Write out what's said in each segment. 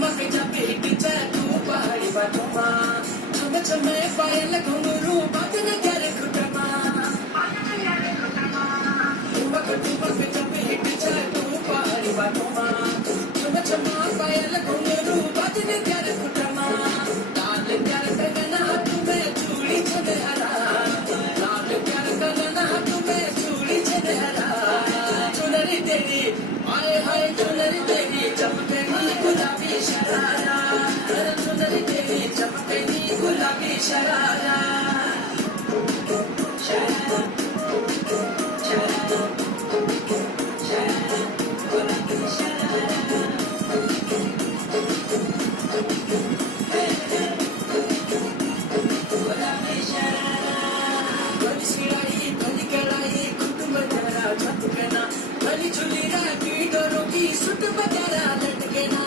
ठुमकच्या पेटीच्या तू पहाडी पाठोमा छम छम पायल घुंगरू बाजन कर खुटमा ठुमकच्या पेटीच्या तू पहाडी पाठोमा छम छम पायल घुंगरू बाजन कर खुटमा लाल प्यार कंगना तुम्हें चूड़ी छनहरा लाल प्यार कंगना तुम्हें चूड़ी छनहरा चुनरी तेरी हाय हाय चुनरी तेरी चमकनी गुलाबी शरारा चुनरी तेरी चमकनी गुलाबी शरारा भली झुली राखी डोरों की सुट बजारा लटके ना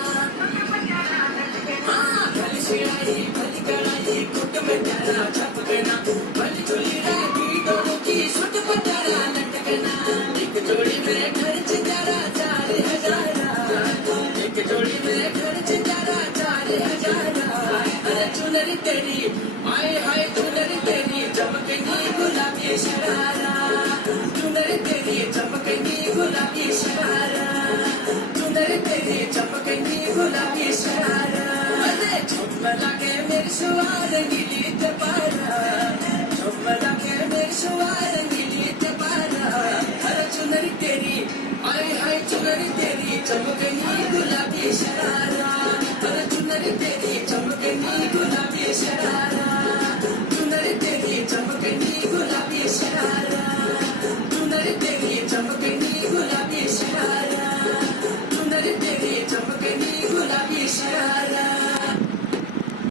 भली सिलाई भली कड़ाई कुट में प्यारा छपके ना भली झुली राखी डोरों की सुट बजारा लटके ना एक जोड़ी में खर्च जारा 4,000 एक जोड़ी में खर्च जारा 4,000 अरे चुनरी तेरी हाय हाय चुनरी तेरी चमकनी गुलाबी शरारा चुनरी तेरी चमकनी गुलाबी शरारा चुनरी तेरी चमकनी गुलाबी शरारा अरे झुमला के मेरी सुवार गिली तपारा झुमला के मेरी सुवार गिली तपारा अरे चुनरी तेरी हाय हाय चुनरी तेरी चमकनी गुलाबी शरारा अरे चुनरी तेरी चमकनी गुलाबी शरारा